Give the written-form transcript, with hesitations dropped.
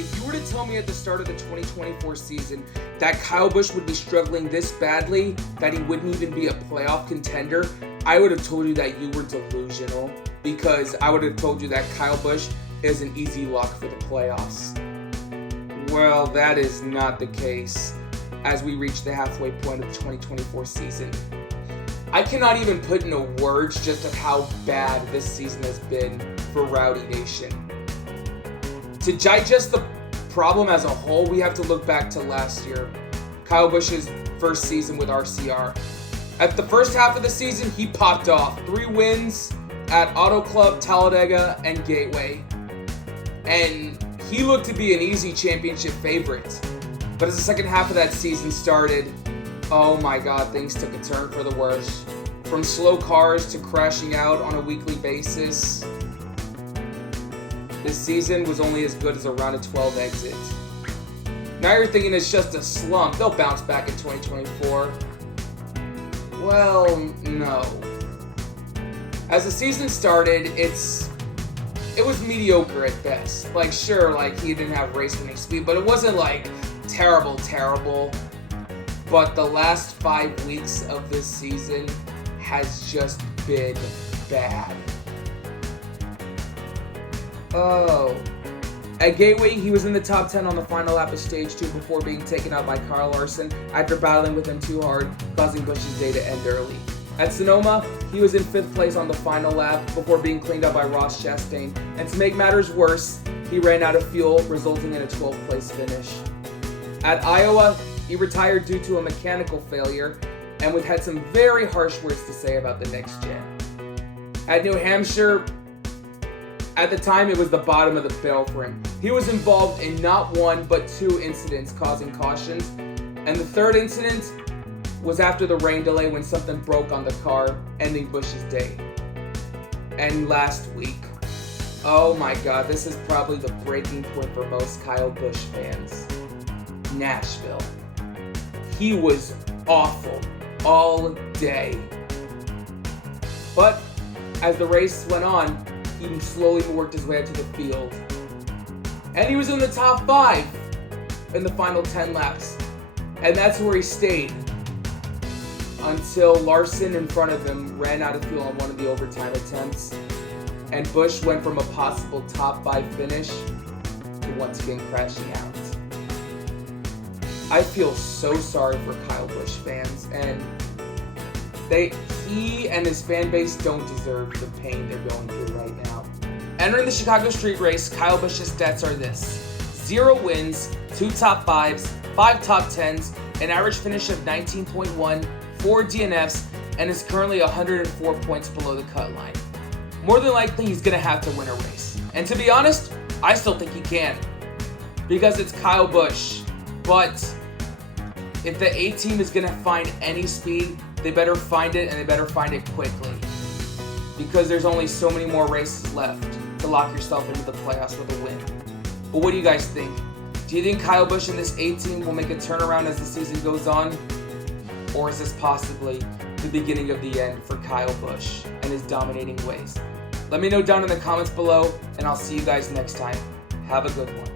if you were to tell me at the start of the 2024 season that Kyle Busch would be struggling this badly, that he wouldn't even be a playoff contender, I would have told you that you were delusional, because I would have told you that Kyle Busch is an easy lock for the playoffs. Well, that is not the case as we reach the halfway point of the 2024 season. I cannot even put into words just of how bad this season has been for Rowdy Nation. To digest the problem as a whole, we have to look back to last year, Kyle Busch's first season with RCR. At the first half of the season, he popped off 3 wins at Auto Club, Talladega, and Gateway. And he looked to be an easy championship favorite. But as the second half of that season started, oh my god, things took a turn for the worse. From slow cars to crashing out on a weekly basis. This season was only as good as a round of 12 exit. Now you're thinking it's just a slump. They'll bounce back in 2024. Well, no. As the season started, it was mediocre at best. Like, sure, like, he didn't have race-winning speed, but it wasn't, like, terrible. But the last 5 weeks of this season has just been bad. Oh. At Gateway, he was in the top 10 on the final lap of Stage 2 before being taken out by Kyle Larson after battling with him too hard, causing Busch's day to end early. At Sonoma, he was in 5th place on the final lap before being cleaned up by Ross Chastain, and to make matters worse, he ran out of fuel, resulting in a 12th place finish. At Iowa, he retired due to a mechanical failure, and had some very harsh words to say about the next gen. At New Hampshire, at the time, it was the bottom of the barrel for him. He was involved in not 1, but 2 incidents causing cautions, and the 3rd incident was after the rain delay when something broke on the car, ending Busch's day. And last week, oh my god, this is probably the breaking point for most Kyle Busch fans. Nashville. He was awful all day. But as the race went on, he slowly worked his way up to the field. And he was in the top 5 in the final 10 laps. And that's where he stayed until Larson in front of him ran out of fuel on one of the overtime attempts. And Busch went from a possible top 5 finish to once again crashing out. I feel so sorry for Kyle Busch fans, and he and his fan base don't deserve the pain they're going through right now. Entering the Chicago Street Race, Kyle Busch's stats are this: 0 wins, 2 top 5s, 5 top 10s, an average finish of 19.1, 4 DNFs, and is currently 104 points below the cut line. More than likely, he's going to have to win a race. And to be honest, I still think he can, because it's Kyle Busch. But if the A team is going to find any speed, they better find it, and they better find it quickly, because there's only so many more races left to lock yourself into the playoffs with a win. But what do you guys think? Do you think Kyle Busch and this A team will make a turnaround as the season goes on? Or is this possibly the beginning of the end for Kyle Busch and his dominating ways? Let me know down in the comments below, and I'll see you guys next time. Have a good one.